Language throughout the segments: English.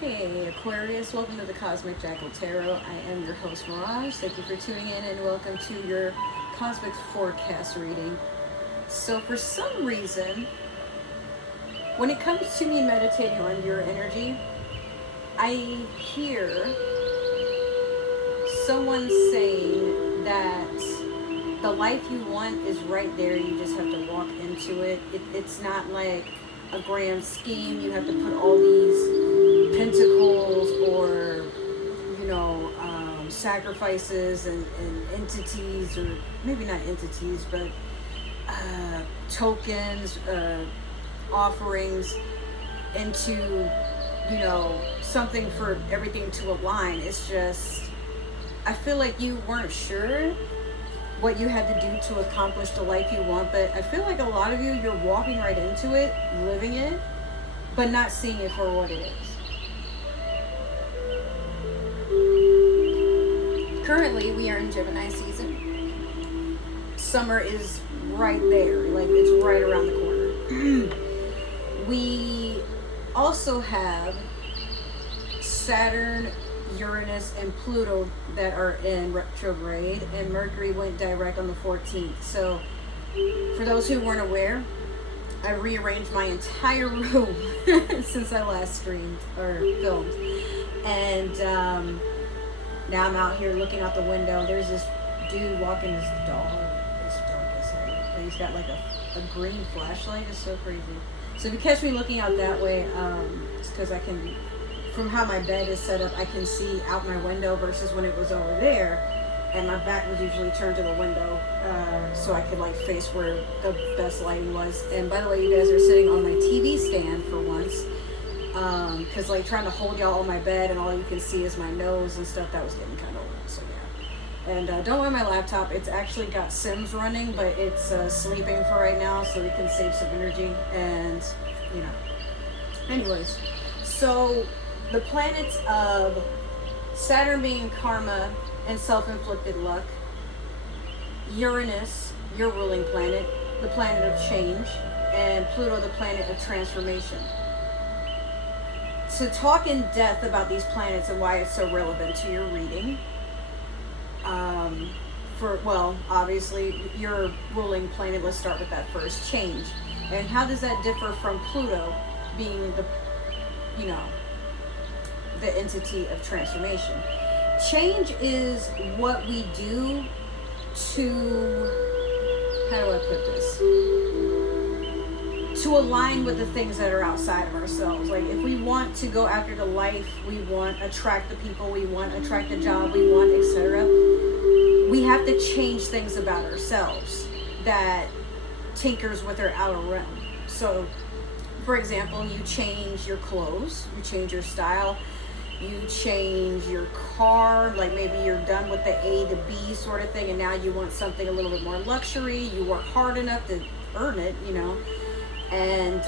Hey Aquarius, welcome to the Cosmic Jackal Tarot. I am your host Mirage. Thank you for tuning in and welcome to your Cosmic Forecast reading. So for some reason, when it comes to me meditating on your energy, I hear someone saying that the life you want is right there. You just have to walk into it. It's not like a grand scheme. You have to put all these pentacles or sacrifices and entities, or maybe not entities, but tokens, offerings into something for everything to align. It's just, I feel like you weren't sure what you had to do to accomplish the life you want, but I feel like a lot of you're walking right into it, living it, but not seeing it for what it is. Currently, we are in Gemini season. Summer is right there, like it's right around the corner. We also have Saturn, Uranus, and Pluto that are in retrograde, and Mercury went direct on the 14th. So, for those who weren't aware, I rearranged my entire room since I last streamed or filmed, and now I'm out here looking out the window. There's this dude walking his dog. It's dark as hell. But he's got like a green flashlight. It's so crazy. So if you catch me looking out that way, it's because I can, from how my bed is set up, I can see out my window versus when it was over there. And my back was usually turned to the window, so I could like face where the best lighting was. And by the way, you guys are sitting on my TV stand for once. Because like trying to hold y'all on my bed and all you can see is my nose and stuff, that was getting kind of old. So yeah. And don't worry, my laptop, it's actually got Sims running, but it's sleeping for right now, so we can save some energy. And anyways, so the planets of Saturn being karma and self-inflicted luck, Uranus, your ruling planet, the planet of change, and Pluto, the planet of transformation. To talk in depth about these planets and why it's so relevant to your reading, obviously your ruling planet, let's start with that first, change. And how does that differ from Pluto being the entity of transformation? Change is what we do to, how do I put this? To align with the things that are outside of ourselves. Like if we want to go after the life we want, attract the people we want, attract the job we want, etc., we have to change things about ourselves that tinkers with our outer realm. So, for example, you change your clothes, you change your style, you change your car, like maybe you're done with the A to B sort of thing and now you want something a little bit more luxury. You work hard enough to earn it, and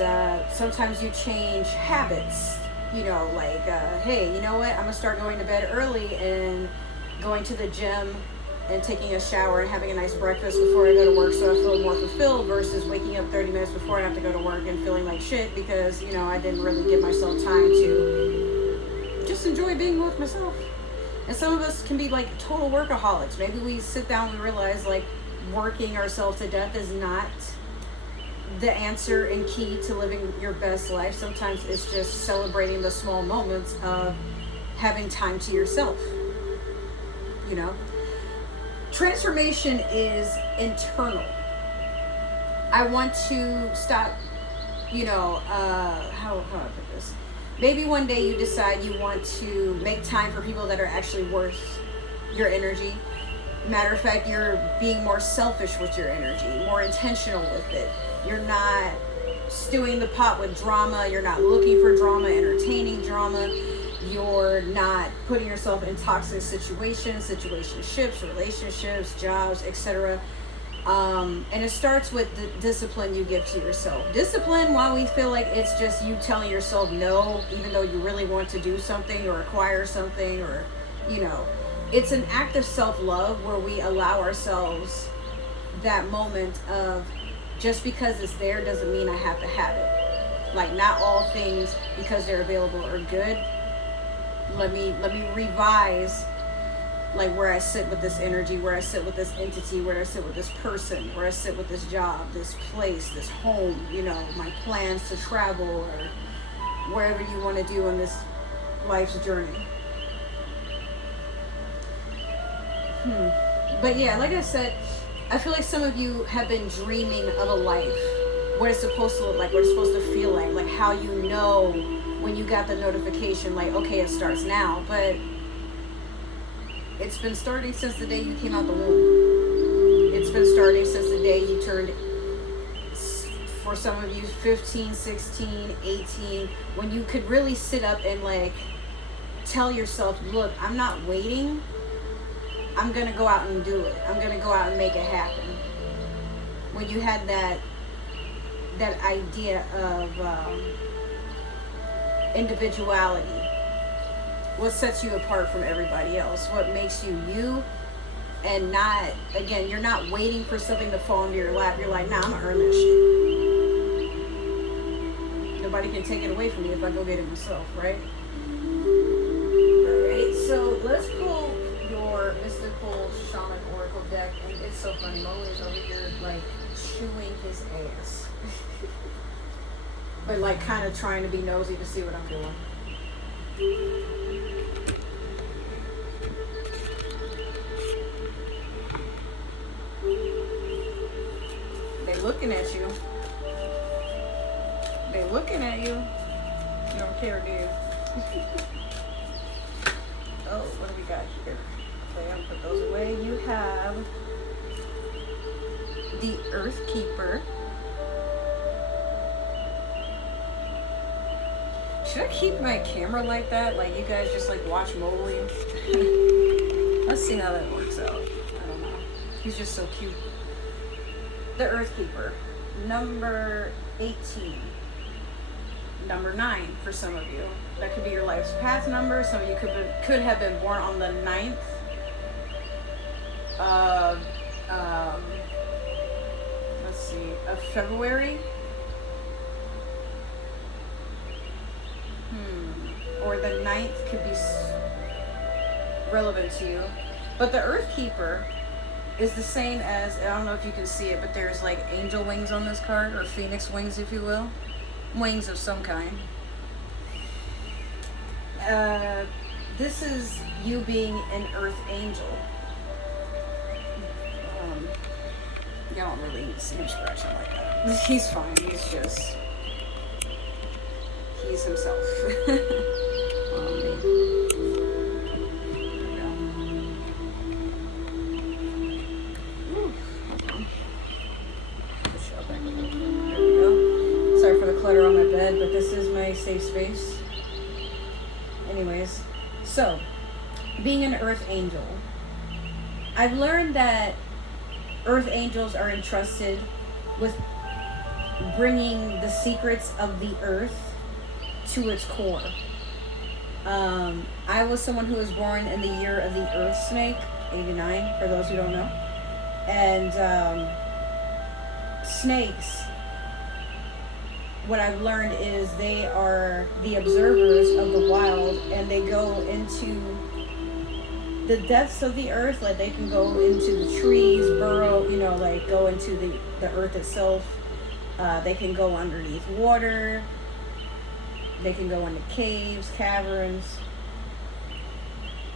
sometimes you change habits, like, hey, you know what, I'm gonna start going to bed early and going to the gym and taking a shower and having a nice breakfast before I go to work so I feel more fulfilled, versus waking up 30 minutes before I have to go to work and feeling like shit because, I didn't really give myself time to just enjoy being with myself. And some of us can be like total workaholics. Maybe we sit down and we realize like working ourselves to death is not the answer and key to living your best life. Sometimes it's just celebrating the small moments of having time to yourself. Transformation is internal. I want to stop, how do I put this? Maybe one day you decide you want to make time for people that are actually worth your energy. Matter of fact, you're being more selfish with your energy, more intentional with it. You're not stewing the pot with drama. You're not looking for drama, entertaining drama. You're not putting yourself in toxic situations, situationships, relationships, jobs, etc. And it starts with the discipline you give to yourself. Discipline, while we feel like it's just you telling yourself no, even though you really want to do something or acquire something, or, it's an act of self-love where we allow ourselves that moment of, just because it's there doesn't mean I have to have it. Like, not all things, because they're available, are good. Let me revise, like, where I sit with this energy, where I sit with this entity, where I sit with this person, where I sit with this job, this place, this home, you know, my plans to travel or wherever you want to do on this life's journey. But yeah, like I said, I feel like some of you have been dreaming of a life, what it's supposed to look like, what it's supposed to feel like how you know when you got the notification, like, okay, it starts now. But it's been starting since the day you came out the womb. It's been starting since the day you turned, for some of you, 15, 16, 18, when you could really sit up and like tell yourself, look, I'm not waiting. I'm going to go out and do it. I'm going to go out and make it happen. When you had that idea of individuality, what sets you apart from everybody else, what makes you you, and not, again, you're not waiting for something to fall into your lap. You're like, nah, I'm going to earn that shit. Nobody can take it away from me if I go get it myself, right? Alright, so let's pull your mystical shaman oracle deck, and it's so funny. Mo is over here like chewing his ass, but like kind of trying to be nosy to see what I'm doing. They looking at you. They looking at you. You don't care, do you? Oh, what do we got here? Okay, I'm gonna put those away. You have the Earth Keeper. Should I keep my camera like that? Like you guys just like watch Mowgli? Let's see how that works out. I don't know. He's just so cute. The Earth Keeper. Number 18. Number 9 for some of you. That could be your life's path number. Some of you could have been born on the 9th of, let's see, of February. Or the 9th could be relevant to you. But the Earth Keeper is the same as, I don't know if you can see it, but there's like angel wings on this card, or phoenix wings, if you will. Wings of some kind. This is you being an earth angel. Y'all don't really need to see him scratching like that. He's fine. He's himself. Clutter on my bed, but this is my safe space. Anyways, so being an earth angel, I've learned that earth angels are entrusted with bringing the secrets of the earth to its core. I was someone who was born in the year of the earth snake, 89, for those who don't know. And snakes, what I've learned is they are the observers of the wild, and they go into the depths of the earth. Like they can go into the trees, burrow, you know, like go into the earth itself. They can go underneath water. They can go into caves, caverns,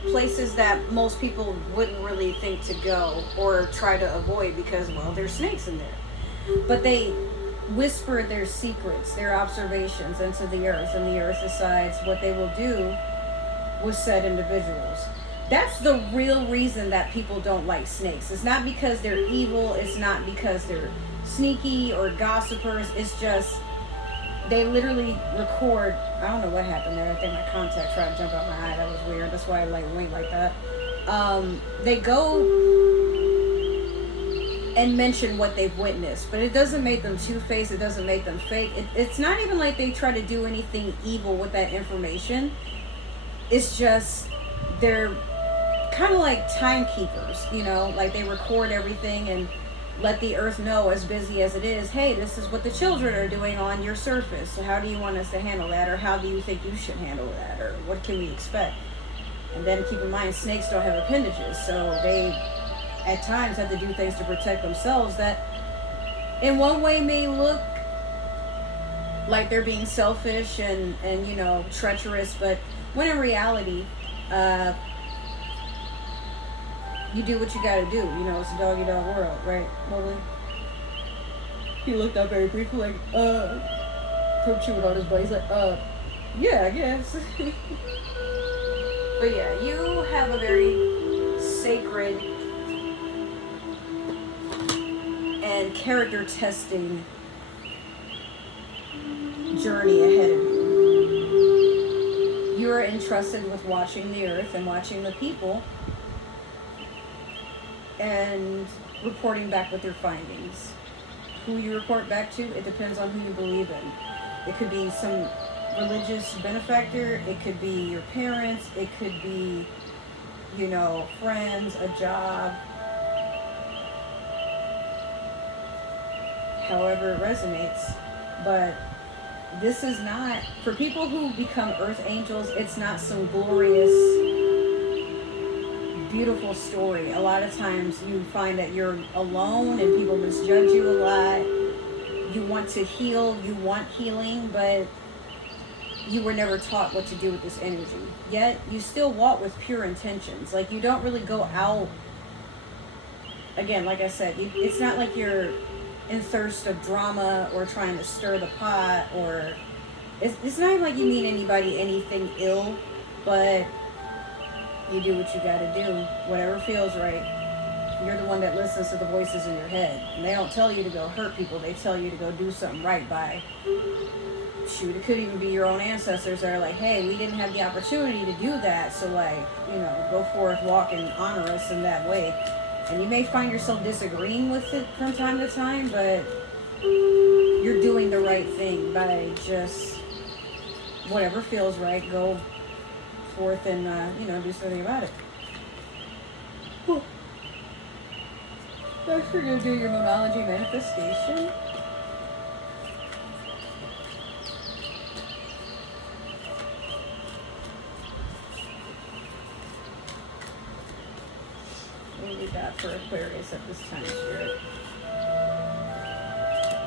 places that most people wouldn't really think to go or try to avoid because, well, there's snakes in there. But they whisper their secrets, their observations into the earth, and the earth decides what they will do with said individuals. That's the real reason that people don't like snakes. It's not because they're evil, it's not because they're sneaky or gossipers, it's just they literally record. I don't know what happened there. I think my contact tried to jump out my eye. That was weird. That's why I like wink like that. They go and mention what they've witnessed, but it doesn't make them two-faced. It doesn't make them fake. It's not even like they try to do anything evil with that information. It's just they're kind of like timekeepers, you know, like they record everything, and let the earth know, as busy as it is, hey, this is what the children are doing on your surface. So how do you want us to handle that? Or how do you think you should handle that? Or what can we expect? And then keep in mind, snakes don't have appendages. So they, at times, have to do things to protect themselves that in one way may look like they're being selfish and you know, treacherous. But when in reality, you do what you gotta do. You know, it's a dog-eat-dog world, right? Totally. He looked up very briefly, like, from chewing on his butt. He's like, yeah, I guess. But yeah, you have a very sacred and character testing journey ahead of you. You are entrusted with watching the earth and watching the people and reporting back with your findings. Who you report back to, it depends on who you believe in. It could be some religious benefactor, it could be your parents, it could be, you know, friends, a job, however it resonates. But this is not, for people who become earth angels, it's not some glorious, beautiful story. A lot of times you find that you're alone and people misjudge you a lot. You want to heal, you want healing, but you were never taught what to do with this energy. Yet you still walk with pure intentions. Like, you don't really go out, again, like I said, it's not like you're in thirst of drama or trying to stir the pot, or it's not even like you mean anybody anything ill, but you do what you gotta do, whatever feels right. You're the one that listens to the voices in your head, and they don't tell you to go hurt people, they tell you to go do something right by. Shoot, it could even be your own ancestors that are like, hey, we didn't have the opportunity to do that, so like, you know, go forth, walk, and honor us in that way. And you may find yourself disagreeing with it from time to time, but you're doing the right thing by just whatever feels right, go forth and, you know, do something about it. Cool. Next, we're going to do your monology manifestation. What do we got for Aquarius at this time, Spirit?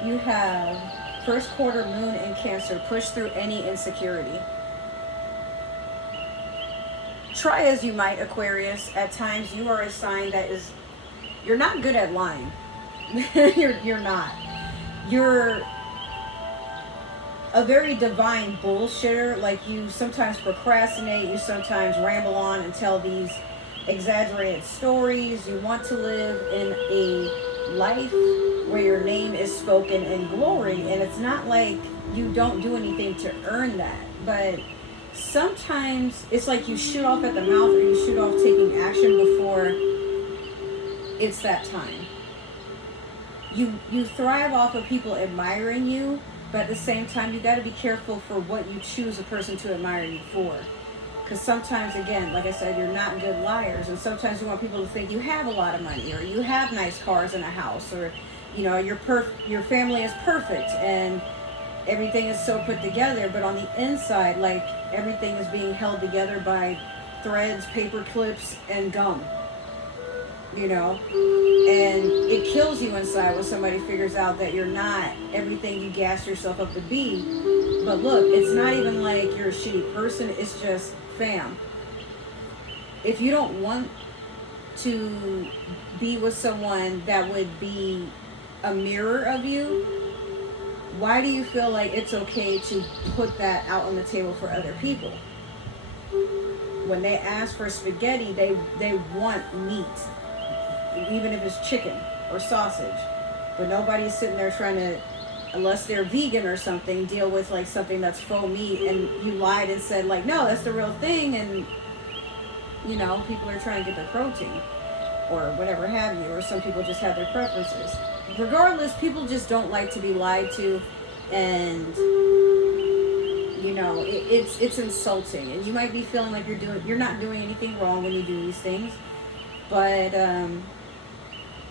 You have first quarter moon in Cancer. Push through any insecurity. Try as you might, Aquarius, at times you are a sign that is, you're not good at lying. you're not. You're a very divine bullshitter. Like, you sometimes procrastinate, you sometimes ramble on and tell these exaggerated stories. You want to live in a life where your name is spoken in glory, and it's not like you don't do anything to earn that, but sometimes it's like you shoot off at the mouth, or you shoot off taking action before it's that time. You thrive off of people admiring you, but at the same time you got to be careful for what you choose a person to admire you for. Because sometimes, again, like I said, you're not good liars, and sometimes you want people to think you have a lot of money, or you have nice cars and a house, or, you know, your family is perfect and everything is so put together, but on the inside, like, everything is being held together by threads, paper clips, and gum, you know, and it kills you inside when somebody figures out that you're not everything you gas yourself up to be. But look, it's not even like you're a shitty person, it's just, fam, if you don't want to be with someone that would be a mirror of you, why do you feel like it's okay to put that out on the table for other people? When they ask for spaghetti, they want meat, even if it's chicken or sausage. But nobody's sitting there trying to, unless they're vegan or something, deal with like something that's faux meat, and you lied and said like, no, that's the real thing, and you know, people are trying to get their protein or whatever have you, or some people just have their preferences. Regardless, people just don't like to be lied to, and you know, it's insulting, and you might be feeling like you're not doing anything wrong when you do these things, but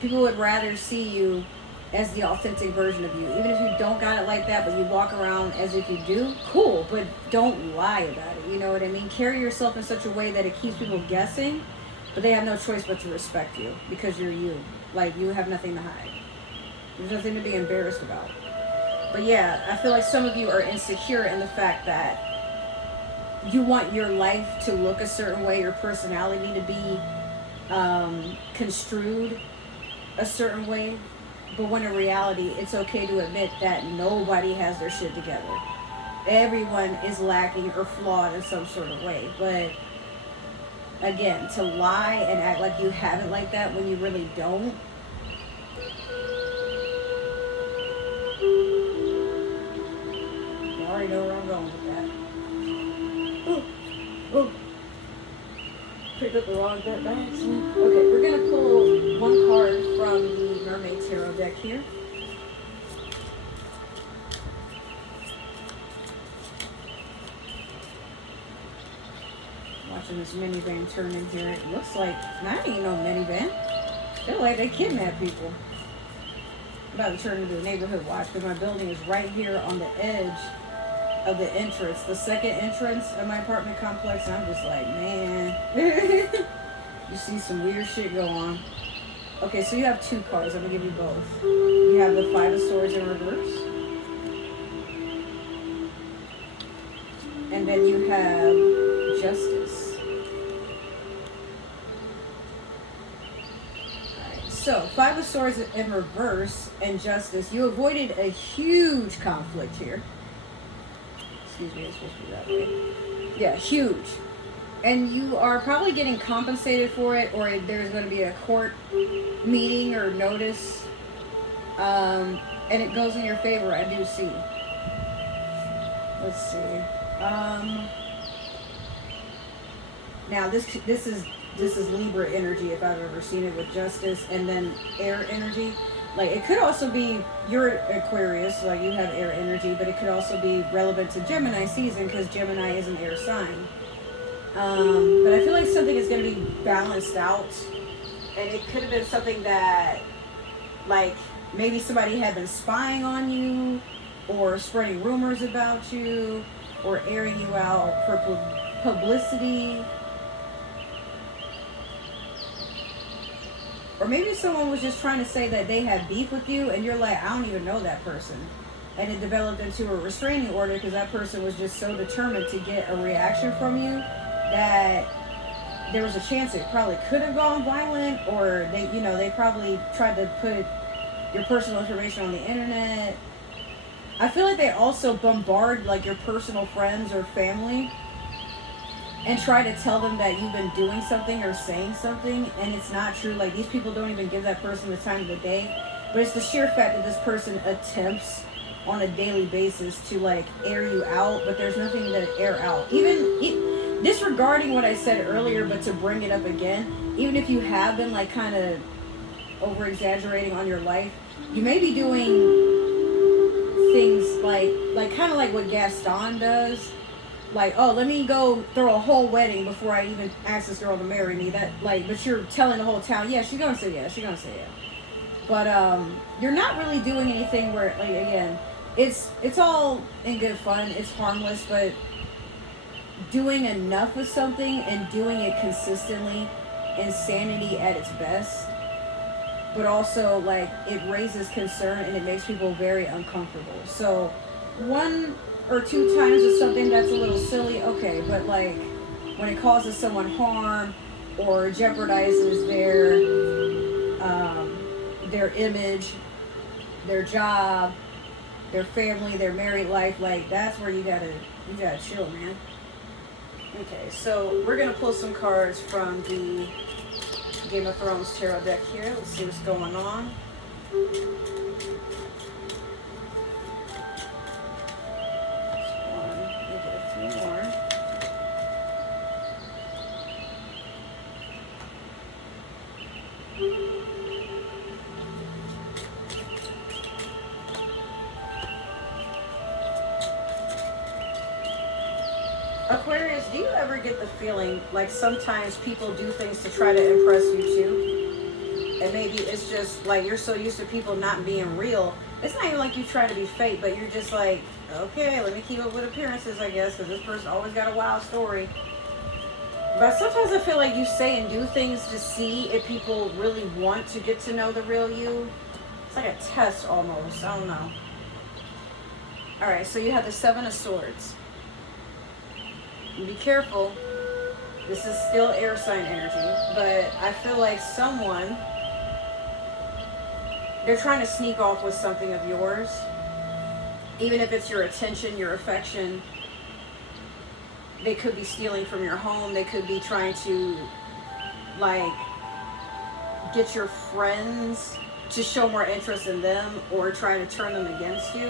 People would rather see you as the authentic version of you. Even if you don't got it like that, but you walk around as if you do, cool, but don't lie about it. You know what I mean? Carry yourself in such a way that it keeps people guessing, but they have no choice but to respect you because you're you. Like, you have nothing to hide. There's nothing to be embarrassed about. But yeah, I feel like some of you are insecure in the fact that you want your life to look a certain way, your personality to be construed a certain way. But when in reality, it's okay to admit that nobody has their shit together. Everyone is lacking or flawed in some sort of way. But again, to lie and act like you have it like that when you really don't. You already know where I'm going with that. Ooh. Ooh. Picked up the wrong deck by accident. Okay, we're going to pull one card from the Mermaid Tarot deck here. Watching this minivan turn in here. It looks like, that ain't no minivan. I feel like they kidnap people. I'm about to turn into a neighborhood watch because my building is right here on the edge of the entrance, the second entrance of my apartment complex, and I'm just like, man. You see some weird shit go on. Okay, so you have two cards. I'm gonna give you both. You have the Five of Swords in reverse, and then you have Justice. Alright, so Five of Swords in reverse and Justice. You avoided a huge conflict here. Excuse me, it's supposed to be that way. Yeah, huge. And you are probably getting compensated for it, or there's going to be a court meeting or notice. And it goes in your favor, I do see. Let's see. Now this is Libra energy if I've ever seen it, with Justice, and then air energy. Like, it could also be, you're Aquarius, like you have air energy, but it could also be relevant to Gemini season because Gemini is an air sign. But I feel like something is going to be balanced out, and it could have been something that, like, maybe somebody had been spying on you, or spreading rumors about you, or airing you out for publicity. Or maybe someone was just trying to say that they had beef with you, and you're like, I don't even know that person. And it developed into a restraining order because that person was just so determined to get a reaction from you that there was a chance it probably could have gone violent, or they probably tried to put your personal information on the internet. I feel like they also bombard like your personal friends or family and try to tell them that you've been doing something or saying something, and it's not true. Like, these people don't even give that person the time of the day, but it's the sheer fact that this person attempts on a daily basis to like air you out, but there's nothing to air out. Even disregarding what I said earlier, but to bring it up again, even if you have been like kind of over exaggerating on your life, you may be doing things like kind of like what Gaston does. Like, oh, let me go throw a whole wedding before I even ask this girl to marry me. That, like, but you're telling the whole town, yeah, she's gonna say yeah, she's gonna say yeah. But you're not really doing anything where, like, again, it's all in good fun, it's harmless, but doing enough of something and doing it consistently, insanity at its best. But also, like, it raises concern and it makes people very uncomfortable. So, one or two times with something that's a little silly, okay, but like when it causes someone harm or jeopardizes their image, their job, their family, their married life, like, that's where you gotta chill, man. Okay, so we're gonna pull some cards from the Game of Thrones tarot deck here. Let's see what's going on. Aquarius, do you ever get the feeling like sometimes people do things to try to impress you too? And maybe it's just like you're so used to people not being real. It's not even like you try to be fake, but you're just like, okay, let me keep up with appearances, I guess, because this person always got a wild story. But sometimes I feel like you say and do things to see if people really want to get to know the real you. It's like a test almost. I don't know. Alright, so you have the Seven of Swords. Be careful. This is still air sign energy, but I feel like someone, they're trying to sneak off with something of yours. Even if it's your attention, your affection. They could be stealing from your home. They could be trying to, like, get your friends to show more interest in them or try to turn them against you.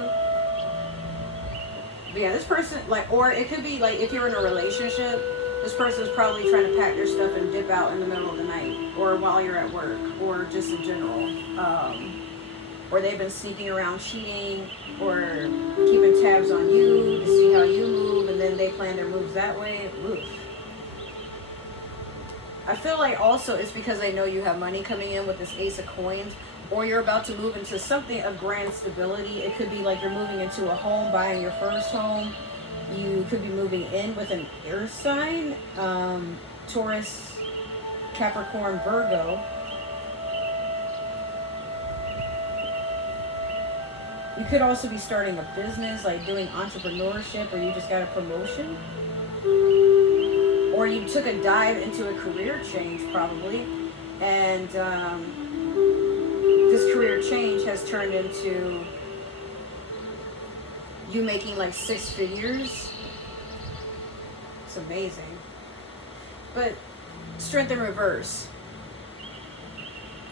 But yeah, this person, like, or it could be, like, if you're in a relationship, this person's probably trying to pack their stuff and dip out in the middle of the night or while you're at work or just in general. Or they've been sneaking around cheating or keeping tabs on you to see how you move, and then they plan their moves that way. Oof. I feel like also it's because they know you have money coming in with this Ace of Coins, or you're about to move into something of grand stability. It could be like you're moving into a home, buying your first home. You could be moving in with an air sign, Taurus, Capricorn, Virgo. You could also be starting a business, like doing entrepreneurship, or you just got a promotion. Or you took a dive into a career change, probably. And this career change has turned into you making like 6 figures. It's amazing. But Strength in reverse.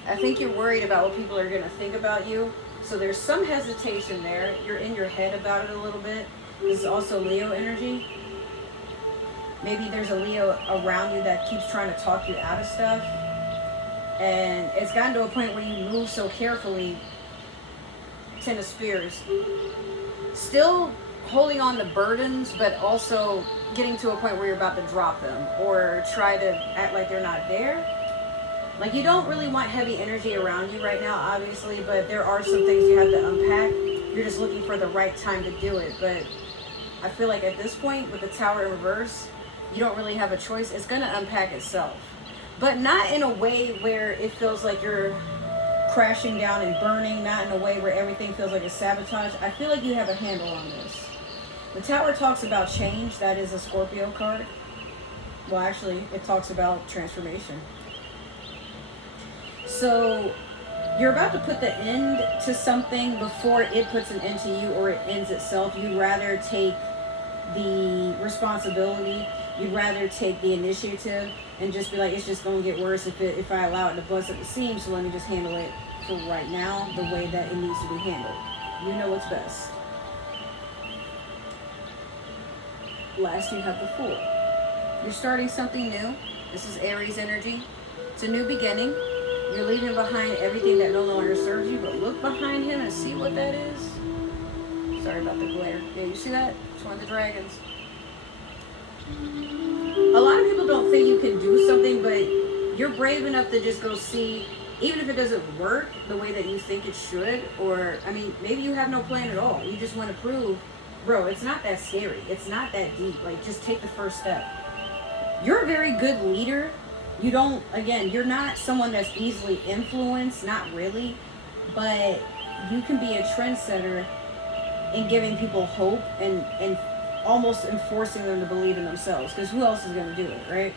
I think you're worried about what people are going to think about you. So there's some hesitation there. You're in your head about it a little bit. This is also Leo energy. Maybe there's a Leo around you that keeps trying to talk you out of stuff. And it's gotten to a point where you move so carefully. Ten of Spears. Still holding on to burdens, but also getting to a point where you're about to drop them. Or try to act like they're not there. Like, you don't really want heavy energy around you right now, obviously, but there are some things you have to unpack. You're just looking for the right time to do it. But I feel like at this point, with the Tower in reverse, you don't really have a choice. It's going to unpack itself. But not in a way where it feels like you're crashing down and burning. Not in a way where everything feels like a sabotage. I feel like you have a handle on this. The Tower talks about change. That is a Scorpio card. Well, actually, it talks about transformation. So you're about to put the end to something before it puts an end to you or it ends itself. You'd rather take the responsibility. You'd rather take the initiative and just be like, it's just going to get worse if I allow it to bust at the seams. So let me just handle it for right now the way that it needs to be handled. You know what's best. Last, you have the Fool. You're starting something new. This is Aries energy. It's a new beginning. You're leaving behind everything that no longer serves you, but look behind him and see what that is. Sorry about the glare. Yeah, you see that? It's one of the dragons. A lot of people don't think you can do something, but you're brave enough to just go see, even if it doesn't work the way that you think it should, or, I mean, maybe you have no plan at all. You just want to prove, bro, it's not that scary. It's not that deep. Like, just take the first step. You're a very good leader. You don't, again, you're not someone that's easily influenced, not really, but you can be a trendsetter in giving people hope and almost enforcing them to believe in themselves, because who else is going to do it, right?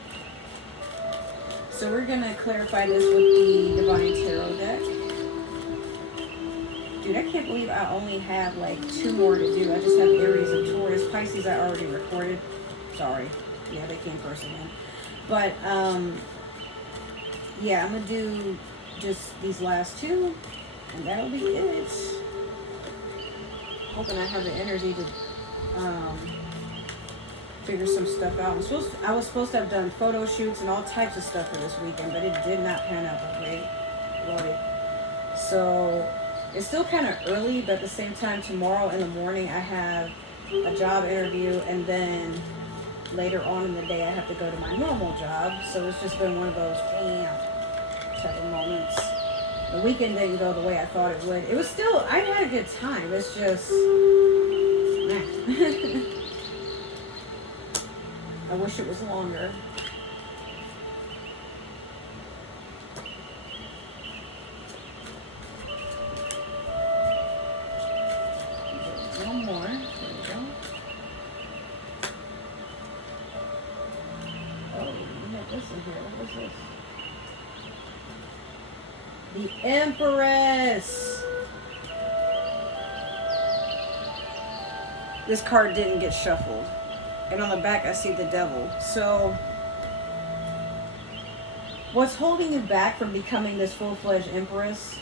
So we're going to clarify this with the Divine Tarot deck. Dude, I can't believe I only have like 2 more to do. I just have Aries and Taurus. Pisces I already recorded. Sorry. Yeah, they came first again. But, yeah, I'm going to do just these last 2, and that'll be it. Hoping I have the energy to figure some stuff out. I was supposed to have done photo shoots and all types of stuff for this weekend, but it did not pan out that way. So, it's still kind of early, but at the same time, tomorrow in the morning, I have a job interview, and then later on in the day, I have to go to my normal job. So it's just been one of those damn type of moments. The weekend didn't go the way I thought it would. It was still, I had a good time. It's just, meh. I wish it was longer. One more. There we go. Oh, we have this in here. What was this? The Empress. This card didn't get shuffled. And on the back, I see the Devil. So, what's holding you back from becoming this full-fledged Empress?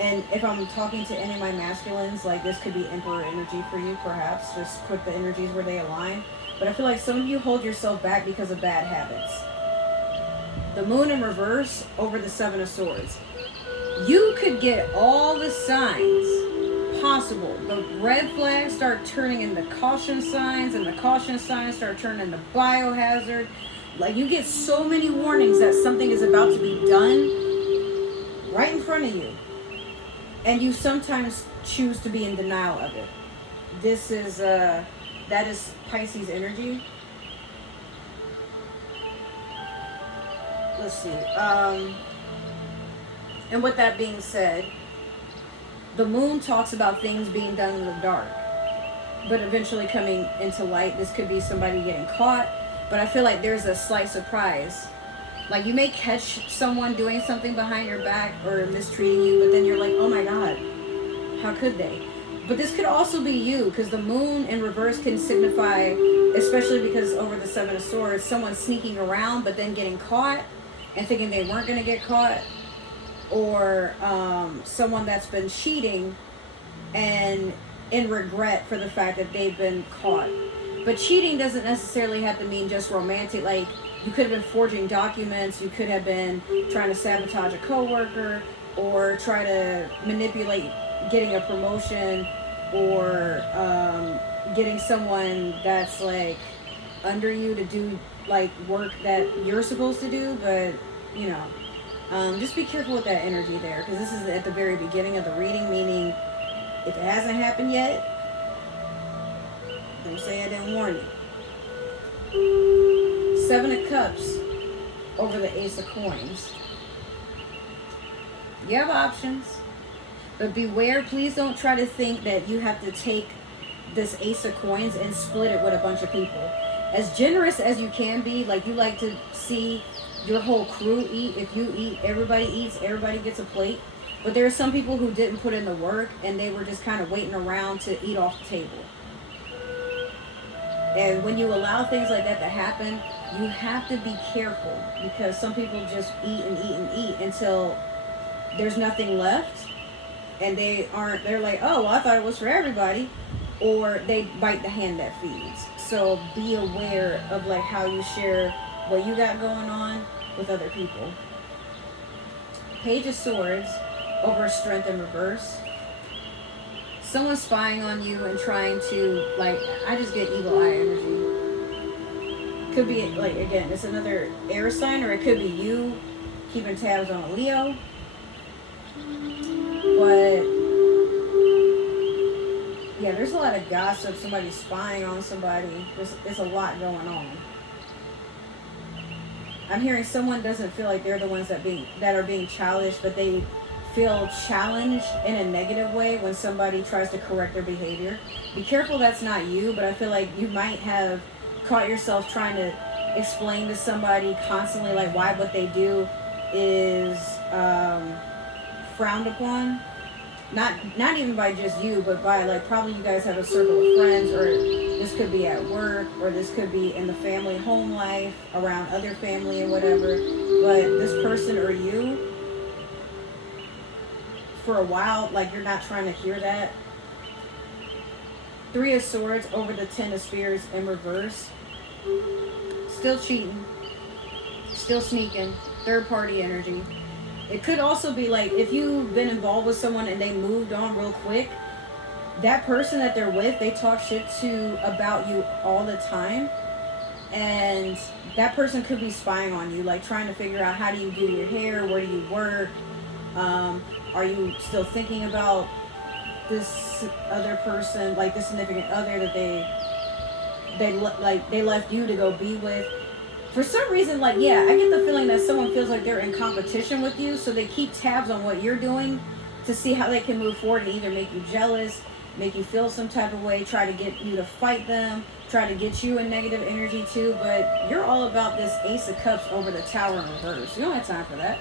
And if I'm talking to any of my masculines, like this could be Emperor energy for you, perhaps. Just put the energies where they align. But I feel like some of you hold yourself back because of bad habits. The Moon in reverse over the Seven of Swords. You could get all the signs possible. The red flags start turning into caution signs, and the caution signs start turning into biohazard. Like, you get so many warnings that something is about to be done right in front of you. And you sometimes choose to be in denial of it. This is, that is Pisces energy. Let's see. And with that being said, the moon talks about things being done in the dark, but eventually coming into light. This could be somebody getting caught, but I feel like there's a slight surprise. Like, you may catch someone doing something behind your back or mistreating you, but then you're like, oh my God, how could they? But this could also be you, because the moon in reverse can signify, especially because over the Seven of Swords, someone sneaking around but then getting caught and thinking they weren't going to get caught. Or someone that's been cheating and in regret for the fact that they've been caught. But cheating doesn't necessarily have to mean just romantic. Like, you could have been forging documents, you could have been trying to sabotage a coworker, or try to manipulate getting a promotion, or getting someone that's like under you to do like work that you're supposed to do. But you know, just be careful with that energy there, because this is at the very beginning of the reading, meaning if it hasn't happened yet, don't say I didn't warn you. Seven of Cups over the Ace of Coins. You have options, but beware. Please don't try to think that you have to take this Ace of Coins and split it with a bunch of people. As generous as you can be, like you like to see your whole crew eat. If you eat, everybody eats, everybody gets a plate. But there are some people who didn't put in the work and they were just kind of waiting around to eat off the table. And when you allow things like that to happen, you have to be careful, because some people just eat and eat and eat until there's nothing left, and they're like, oh, well, I thought it was for everybody, or they bite the hand that feeds. So be aware of like how you share what you got going on with other people. Page of Swords over Strength in reverse. Someone's spying on you and trying to, like, I just get evil eye energy. Could be, like, again, it's another air sign, or it could be you keeping tabs on a Leo. But, yeah, there's a lot of gossip, somebody spying on somebody. There's a lot going on. I'm hearing someone doesn't feel like they're the ones that are being childish, but they feel challenged in a negative way when somebody tries to correct their behavior. Be careful that's not you, but I feel like you might have caught yourself trying to explain to somebody constantly like why what they do is frowned upon. Not even by just you, but by like probably you guys have a circle of friends, or this could be at work, or this could be in the family home life around other family and whatever. But this person or you, for a while, like you're not trying to hear that. Three of Swords over the Ten of Spears in reverse. Still cheating. Still sneaking. Third party energy. It could also be like if you've been involved with someone and they moved on real quick, that person that they're with, they talk shit to about you all the time. And that person could be spying on you, like trying to figure out how do you do your hair, where do you work, Are you still thinking about this other person, like this significant other that they left you to go be with? For some reason, like, yeah, I get the feeling that someone feels like they're in competition with you, so they keep tabs on what you're doing to see how they can move forward and either make you jealous, make you feel some type of way, try to get you to fight them, try to get you in negative energy too. But you're all about this Ace of Cups over the Tower in reverse. You don't have time for that.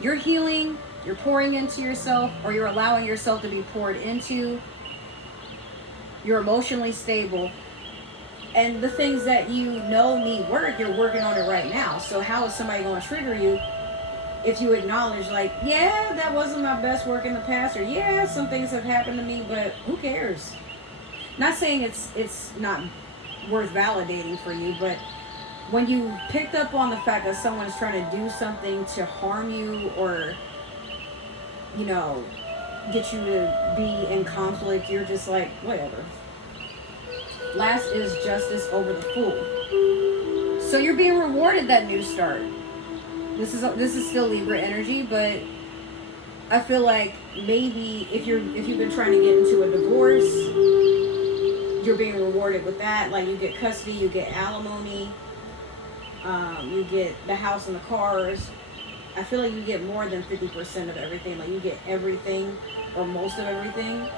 You're healing, you're pouring into yourself, or you're allowing yourself to be poured into. You're emotionally stable. And the things that you know need work, you're working on it right now. So how is somebody going to trigger you if you acknowledge, like, yeah, that wasn't my best work in the past, or yeah, some things have happened to me, but who cares? Not saying it's not worth validating for you, but when you picked up on the fact that someone's trying to do something to harm you or, you know, get you to be in conflict, you're just like, whatever. Last is Justice over the Fool. So you're being rewarded that new start. This is still Libra energy, but I feel like maybe if you've been trying to get into a divorce, you're being rewarded with that. Like, you get custody, you get alimony, you get the house and the cars. I feel like you get more than 50% of everything. Like, you get everything or most of everything,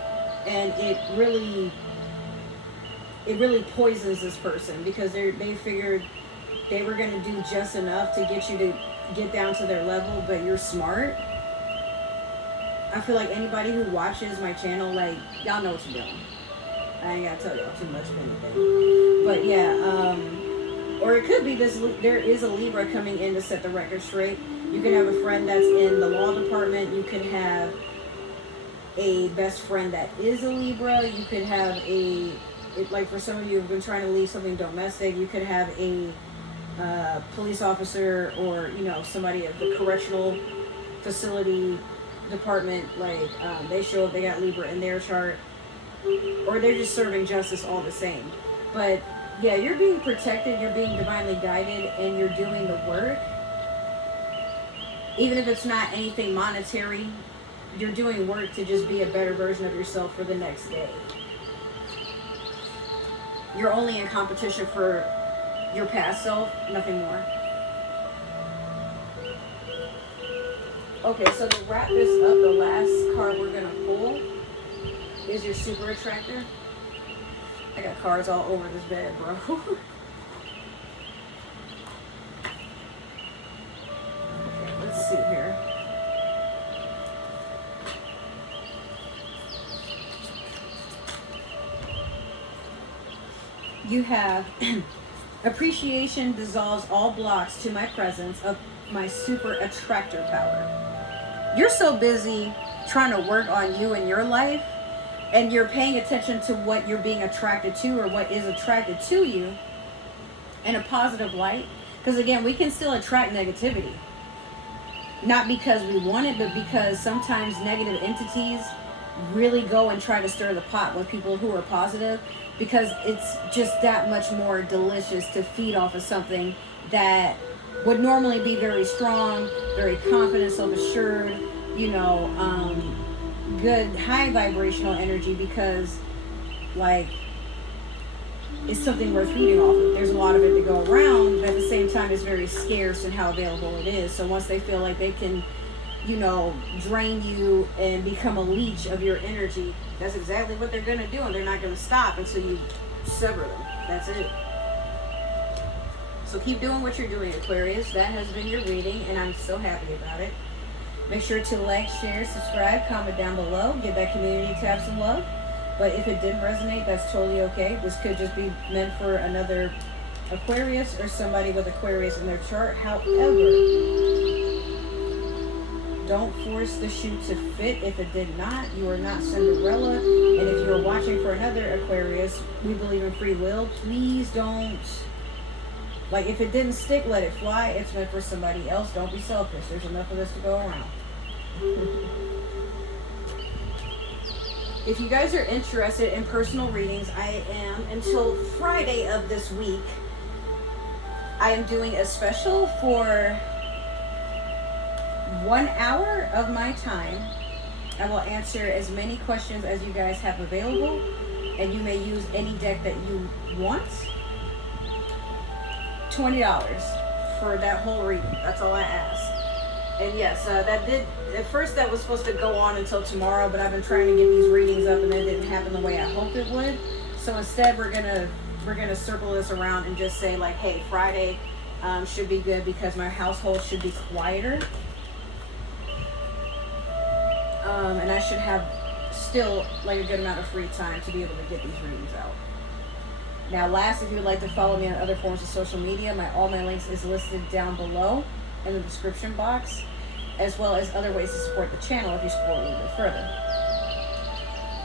and it really poisons this person because they figured they were going to do just enough to get you to get down to their level, but you're smart. I feel like anybody who watches my channel, like, y'all know what you're doing. I ain't got to tell y'all too much of anything. But yeah, or it could be there is a Libra coming in to set the record straight. You could have a friend that's in the law department. You could have a best friend that is a Libra. You could have like for some of you who've been trying to leave something domestic, you could have a police officer or, you know, somebody at the correctional facility department, like they show up, they got Libra in their chart, or they're just serving justice all the same. But yeah, you're being protected, you're being divinely guided, and you're doing the work. Even if it's not anything monetary, you're doing work to just be a better version of yourself for the next day. You're only in competition for your past self, nothing more. Okay, so to wrap this up, the last card we're going to pull is your super attractor. I got cards all over this bed, bro. Okay, let's see here. You have appreciation dissolves all blocks to my presence of my super attractor power. You're so busy trying to work on you and your life, and you're paying attention to what you're being attracted to or what is attracted to you in a positive light. Because again, we can still attract negativity. Not because we want it, but because sometimes negative entities really go and try to stir the pot with people who are positive, because it's just that much more delicious to feed off of something that would normally be very strong, very confident, self-assured, you know, good high vibrational energy, because like it's something worth feeding off of. There's a lot of it to go around, but at the same time it's very scarce in how available it is. So once they feel like they can, you know, drain you and become a leech of your energy, that's exactly what they're going to do, and they're not going to stop until you sever them. That's it. So keep doing what you're doing, Aquarius. That has been your reading, and I'm so happy about it. Make sure to like, share, subscribe, comment down below. Give that community tab some love. But if it didn't resonate, that's totally okay. This could just be meant for another Aquarius or somebody with Aquarius in their chart. However, don't force the shoe to fit if it did not. You are not Cinderella. And if you're watching for another Aquarius, we believe in free will. Please don't, like, if it didn't stick, let it fly. It's meant for somebody else. Don't be selfish. There's enough of this to go around. If you guys are interested in personal readings, I am, until Friday of this week, I am doing a special for 1 hour of my time, I will answer as many questions as you guys have available, and you may use any deck that you want. $20 for that whole reading. That's all I ask. And yes, that did, at first that was supposed to go on until tomorrow, but I've been trying to get these readings up and it didn't happen the way I hoped it would. So instead we're gonna circle this around and just say like, hey, Friday should be good because my household should be quieter. And I should have still like a good amount of free time to be able to get these readings out. Now last, if you would like to follow me on other forms of social media, all my links is listed down below in the description box, as well as other ways to support the channel if you scroll a little bit further.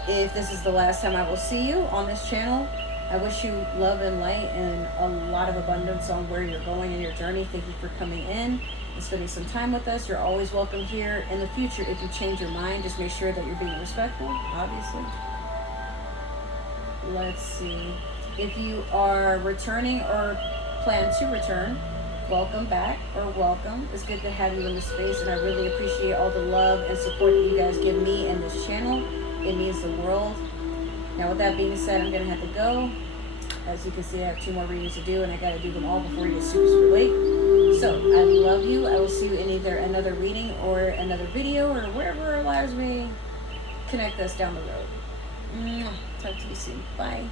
If this is the last time I will see you on this channel, I wish you love and light and a lot of abundance on where you're going in your journey. Thank you for coming in and spending some time with us. You're always welcome here. In the future, if you change your mind, just make sure that you're being respectful, obviously. Let's see. If you are returning or plan to return, welcome back or welcome. It's good to have you in the space, and I really appreciate all the love and support that you guys give me and this channel. It means the world. Now with that being said, I'm going to have to go. As you can see, I have 2 more readings to do, and I got to do them all before you get super, super late. So I love you. I will see you in either another reading or another video or wherever our lives may connect us down the road. Talk to you soon. Bye.